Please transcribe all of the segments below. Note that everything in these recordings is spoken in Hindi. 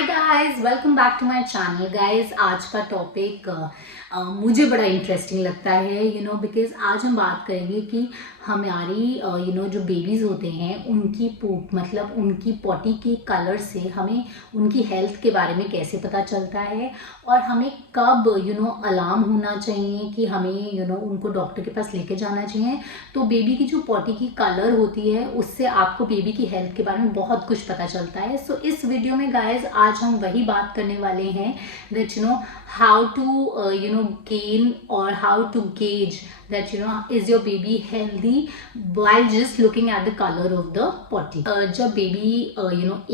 Hi guys, welcome back to my channel. Guys, आज का टॉपिक मुझे बड़ा इंटरेस्टिंग लगता है बिकॉज आज हम बात करेंगे कि हमारी जो बेबीज़ होते हैं उनकी पूप मतलब उनकी पॉटी के कलर से हमें उनकी हेल्थ के बारे में कैसे पता चलता है और हमें कब अलार्म होना चाहिए कि हमें उनको डॉक्टर के पास लेके जाना चाहिए। तो बेबी की जो पॉटी की कलर होती है उससे आपको बेबी की हेल्थ के बारे में बहुत कुछ पता चलता है। सो इस वीडियो में गाइज आज हम वही बात करने वाले हैं that how to gain or how to gauge that is your baby healthy while just looking at the color of the potty। जब बेबी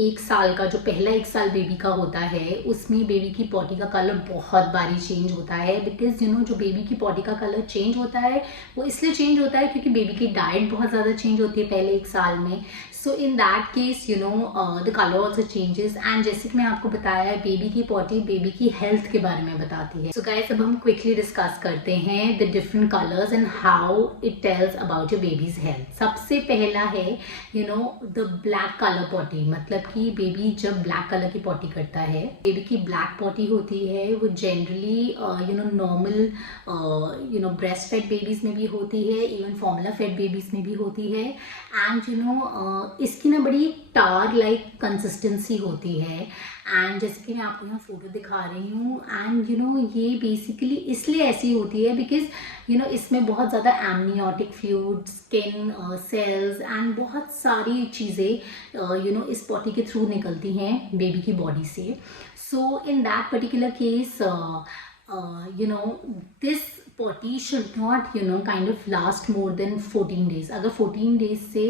एक साल का जो पहला एक साल बेबी का होता है उसमें बेबी की पॉटी का कलर बहुत बारी चेंज होता है बिकॉज जो बेबी की पॉटी का कलर चेंज होता है वो इसलिए चेंज होता है क्योंकि बेबी की डाइट बहुत ज़्यादा चेंज होती है पहले एक साल में। So in that case the colour also changes and जैसे कि मैं आपको बताया है बेबी की पॉटी बेबी की हेल्थ के बारे में बताती है। सो गाइस, अब हम क्विकली डिस्कस करते हैं the different colours and how it tells about your babies health. सबसे पहला है द ब्लैक कलर पॉटी, मतलब कि बेबी जब ब्लैक कलर की पॉटी करता है, बेबी की ब्लैक पॉटी होती है वो generally normal breast fed babies में भी होती है, इवन फॉर्मूला फेड बेबीज में भी होती है एंड इसकी ना बड़ी टार लाइक कंसिस्टेंसी होती है। एंड जैसे कि मैं आपको यहाँ फोटो दिखा रही हूँ एंड ये बेसिकली इसलिए ऐसी होती है बिकॉज इसमें बहुत ज़्यादा amniotic fluid, skin cells and बहुत सारी चीज़ें इस पॉटी के थ्रू निकलती हैं बेबी की बॉडी से। So in that particular case this potty should not kind of last more than 14 days। अगर 14 days से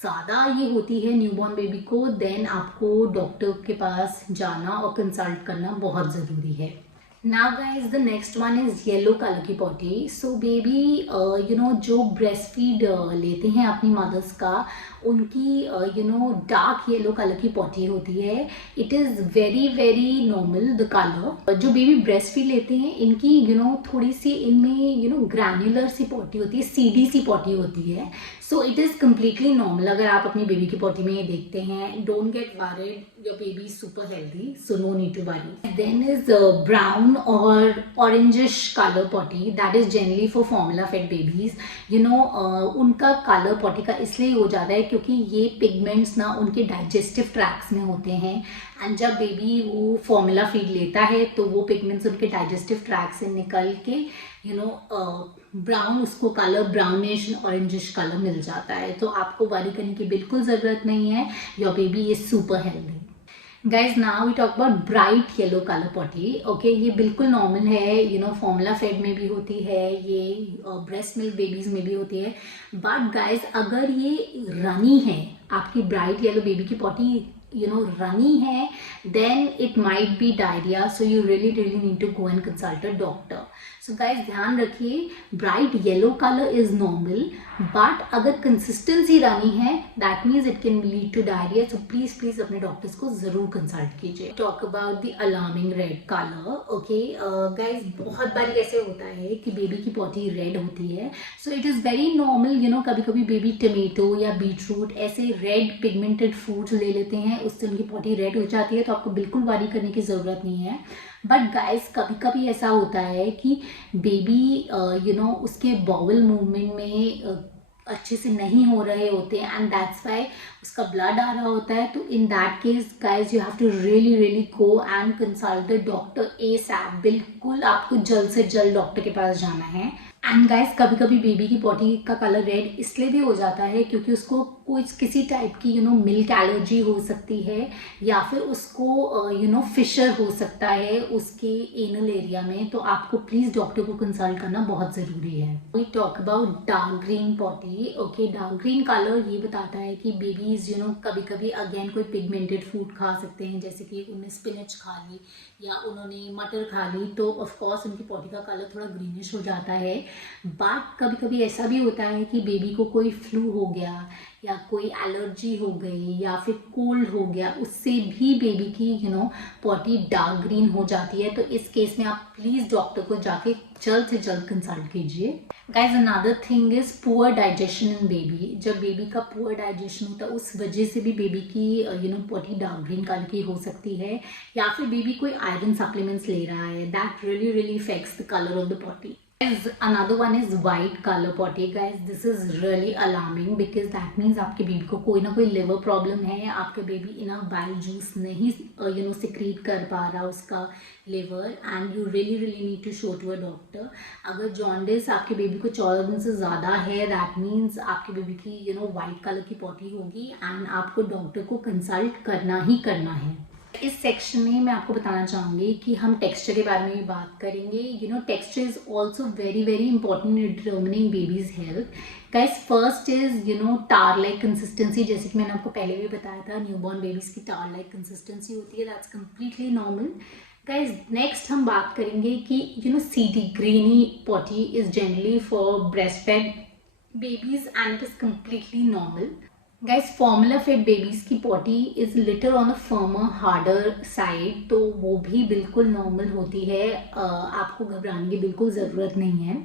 ज़्यादा ये होती है न्यूबॉर्न बेबी को देन आपको डॉक्टर के पास जाना और कंसल्ट करना बहुत ज़रूरी है। Now guys, the next one is yellow colour की पॉटी। सो बेबी जो ब्रेस्ट फीड लेते हैं अपनी मदर्स का उनकी डार्क येलो कलर की पॉटी होती है। It is very very normal the colour. जो बेबी ब्रेस्ट फीड लेते हैं इनकी थोड़ी सी इनमें ग्रैन्युलर सी पॉटी होती है, सीडी सी पॉटी होती है। So it is completely normal. अगर आप अपनी बेबी की पॉटी में ये देखते हैं, don't get worried, your baby is super healthy, so no need to worry. Then is brown और orangish colour potty, that is generally for formula fed babies. उनका कलर पॉटी का इसलिए हो जाता है क्योंकि ये पिगमेंट्स ना उनके डाइजेस्टिव ट्रैक्ट्स में होते हैं एंड जब बेबी वो फॉर्मूला फीड लेता है तो वो पिगमेंट्स उनके डाइजेस्टिव ट्रैक्ट से निकल के ब्राउन उसको कलर ब्राउनिश ऑरेंजिश कलर मिल जाता है। तो आपको वरी करने की बिल्कुल ज़रूरत नहीं है, your baby is super healthy. Guys, now we talk about bright yellow colour potty. Okay, ये बिल्कुल नॉर्मल है, फॉर्मूला फेड में भी होती है, ये ब्रेस्ट मिल्क बेबीज में भी होती है। बट गाइज, अगर ये रनी है आपकी ब्राइट येलो बेबी की पॉटी रनी है then it might be diarrhea, so you really need to go and consult a doctor। so guys, ध्यान रखिए bright yellow color is normal but अगर consistency रनी है that means it can lead to diarrhea, so please अपने डॉक्टर्स को जरूर कंसल्ट कीजिए। talk about the alarming red color। okay guys, बहुत बार ऐसे होता है कि बेबी की पॉटी रेड होती है। so it is very normal, कभी कभी बेबी टमेटो या बीटरूट ऐसे रेड पिगमेंटेड फूड्स ले लेते हैं, उससे उनकी पॉटी रेड हो जाती है। तो आपको बिल्कुल वरी करने की ज़रूरत नहीं है। बट गाइस, कभी कभी ऐसा होता है कि बेबी उसके बाउल मूवमेंट में अच्छे से नहीं हो रहे होते हैं एंड दैट्स वाई उसका ब्लड आ रहा होता है। तो in that case guys, you have to really go and consult the doctor ASAP. बिल्कुल आपको जल्द से जल्द डॉक्टर के पास जाना है। एंड गाइस, कभी कभी बेबी की पॉटी का कलर रेड इसलिए भी हो जाता है क्योंकि उसको कोई किसी टाइप की मिल्क एलर्जी हो सकती है या फिर उसको फिशर हो सकता है उसके एनल एरिया में। तो आपको प्लीज़ डॉक्टर को कंसल्ट करना बहुत ज़रूरी है। We talk about dark green potty. Okay, dark green colour ये बताता है कि बेबीज कभी कभी अगेन कोई पिगमेंटेड फूड खा सकते हैं, जैसे कि उन्होंने स्पिनच खा ली या उन्होंने मटर खा ली, तो ऑफकोर्स उनकी पॉटी का कलर थोड़ा ग्रीनिश हो जाता है। बट कभी कभी ऐसा भी होता है कि बेबी को कोई फ्लू हो गया या कोई एलर्जी हो गई या फिर कोल्ड हो गया, उससे भी बेबी की पॉटी डार्क ग्रीन हो जाती है। तो इस केस में आप प्लीज़ डॉक्टर को जाके जल्द से जल्द कंसल्ट कीजिए। Guys another thing is poor digestion in baby. जब बेबी का पुअर डाइजेशन होता है उस वजह से भी बेबी की पॉटी डार्क ग्रीन कलर की हो सकती है, या फिर बेबी कोई आयरन सप्लीमेंट्स ले रहा है, that really effects the colour of the potty. Another one is white color potty. Guys, this is really alarming because that means आपके बेबी को कोई ना कोई लिवर प्रॉब्लम है, आपका बेबी इनफ बाइल जूस नहीं सिक्रीट कर पा रहा उसका liver, and you really need to show to a doctor. अगर जॉन्डिस आपके बेबी को 14 दिन से ज़्यादा है, दैट मीन्स आपके बेबी की वाइट कलर की पॉटी होगी एंड आपको डॉक्टर को कंसल्ट करना ही करना है। इस सेक्शन में मैं आपको बताना चाहूँगी कि हम टेक्सचर के बारे में भी बात करेंगे। Texture is also very important in determining babies health. Guys first is tar like consistency. जैसे कि मैंने आपको पहले भी बताया था, न्यूबॉर्न बेबीज की टार लाइक कंसिस्टेंसी होती है, that's completely normal. Guys next हम बात करेंगे कि seedy grainy potty is generally for breast fed babies and it is completely normal. Guys formula fed babies की potty is little on a firmer harder side, तो वो भी बिल्कुल नॉर्मल होती है, आपको घबराने की बिल्कुल ज़रूरत नहीं है।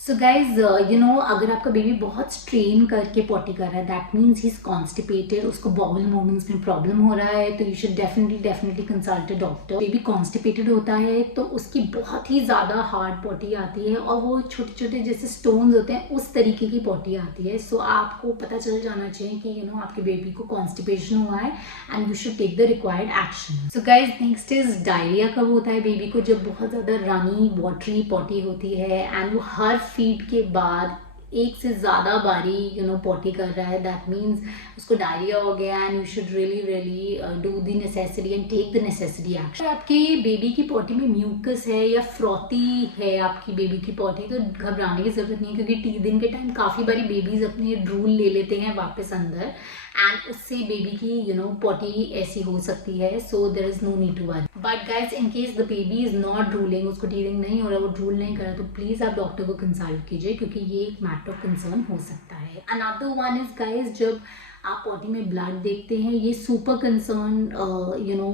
सो गाइज अगर आपका बेबी बहुत स्ट्रेन करके पॉटी कर रहा है, that means he is constipated, उसको बाउल मूवमेंट्स में प्रॉब्लम हो रहा है, तो you should definitely consult a doctor. Baby constipated होता है तो उसकी बहुत ही ज़्यादा हार्ड पॉटी आती है और वो छोटे छोटे जैसे स्टोन्स होते हैं उस तरीके की पॉटी आती है। सो आपको पता चल जाना चाहिए कि आपके बेबी को कॉन्स्टिपेशन हुआ है and you should take the required action. So guys next is diarrhoea कब होता है बेबी को? जब बहुत ज़्यादा रनी वाटरी पॉटी होती है एंड वो हर फीड के बाद एक से ज़्यादा बारी पॉटी कर रहा है, दैट मीन्स उसको डायरिया हो गया and you should really do the necessary and take the necessary action. आपकी बेबी की पॉटी में म्यूकस है या फ्रॉती है आपकी बेबी की पॉटी, तो घबराने की जरूरत नहीं है, क्योंकि टीदिंग के टाइम काफ़ी बारी बेबीज अपने ड्रूल ले लेते हैं वापस अंदर एंड उससे बेबी की पॉटी ऐसी हो सकती है। So there is no need to worry. But guys in case the baby is not drooling, उसको टीदिंग नहीं हो रहा, वो ड्रूल नहीं कर रहा, तो प्लीज आप डॉक्टर को कंसल्ट कीजिए, क्योंकि ये एक मैटर ऑफ कंसर्न हो सकता है। अनदर वन इज गाइज जब आप पॉटी में ब्लड देखते हैं, ये सुपर कंसर्न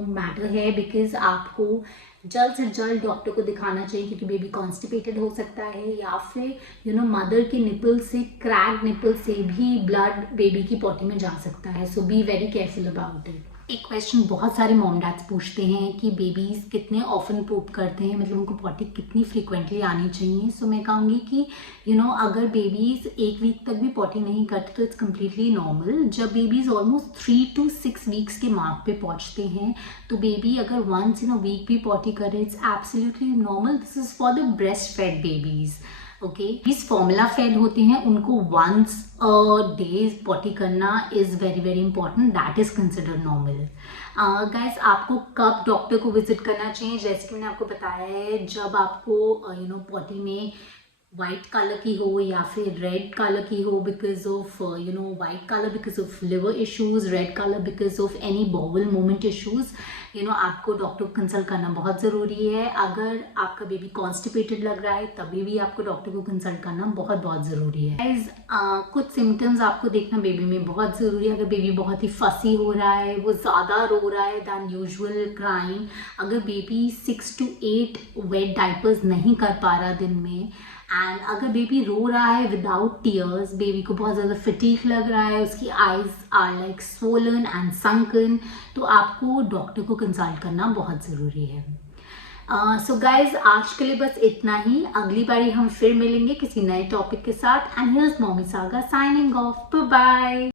मैटर है, बिकॉज आपको जल्द से जल्द डॉक्टर को दिखाना चाहिए, क्योंकि बेबी कॉन्स्टिपेटेड हो सकता है या फिर मदर के निपल से, क्रैक निपल से भी ब्लड बेबी की पॉटी में जा सकता है। So be very careful about it. एक क्वेश्चन बहुत सारे मॉम डैड्स पूछते हैं कि बेबीज कितने ऑफन पोप करते हैं, मतलब उनको पॉटी कितनी फ्रीक्वेंटली आनी चाहिए। सो मैं कहूँगी कि अगर बेबीज एक वीक तक भी पॉटी नहीं करते तो इट्स कम्प्लीटली नॉर्मल। जब बेबीज ऑलमोस्ट 3 to 6 वीक्स के मार्क पे पहुँचते हैं, तो बेबी अगर वंस इन अ वीक भी पॉटी करे, it's absolutely normal. This is for the breast fed babies. Okay, इस फॉर्मूला फेड होते हैं, उनको वंस अ डे पॉटी करना is very important, that is considered normal. Guys आपको कब डॉक्टर को विजिट करना चाहिए? जैसे कि मैंने आपको बताया है, जब आपको पॉटी में वाइट कलर की हो या फिर रेड कलर की हो, because of white colour because of liver issues, red colour because of any bowel movement issues, आपको डॉक्टर को कंसल्ट करना बहुत ज़रूरी है। अगर आपका बेबी कॉन्स्टिपेटेड लग रहा है तभी भी आपको डॉक्टर को कंसल्ट करना बहुत ज़रूरी है। गाइस कुछ सिम्टम्स आपको देखना बेबी में बहुत ज़रूरी है। अगर बेबी बहुत ही फसी हो रहा है, वो ज़्यादा रो रहा है दैन यूजुअल, क्राइंग, अगर बेबी 6 to 8 वेट डाइपर्स नहीं कर पा रहा दिन में, एंड अगर बेबी रो रहा है विदाउट टीयर्स, बेबी को बहुत ज़्यादा फटीग लग रहा है, उसकी eyes are like swollen and sunken, तो आपको डॉक्टर को कंसल्ट करना बहुत ज़रूरी है। सो गाइज आज के लिए बस इतना ही। अगली बारी हम फिर मिलेंगे किसी नए टॉपिक के साथ। And here's Mommy Saga signing off. Bye bye.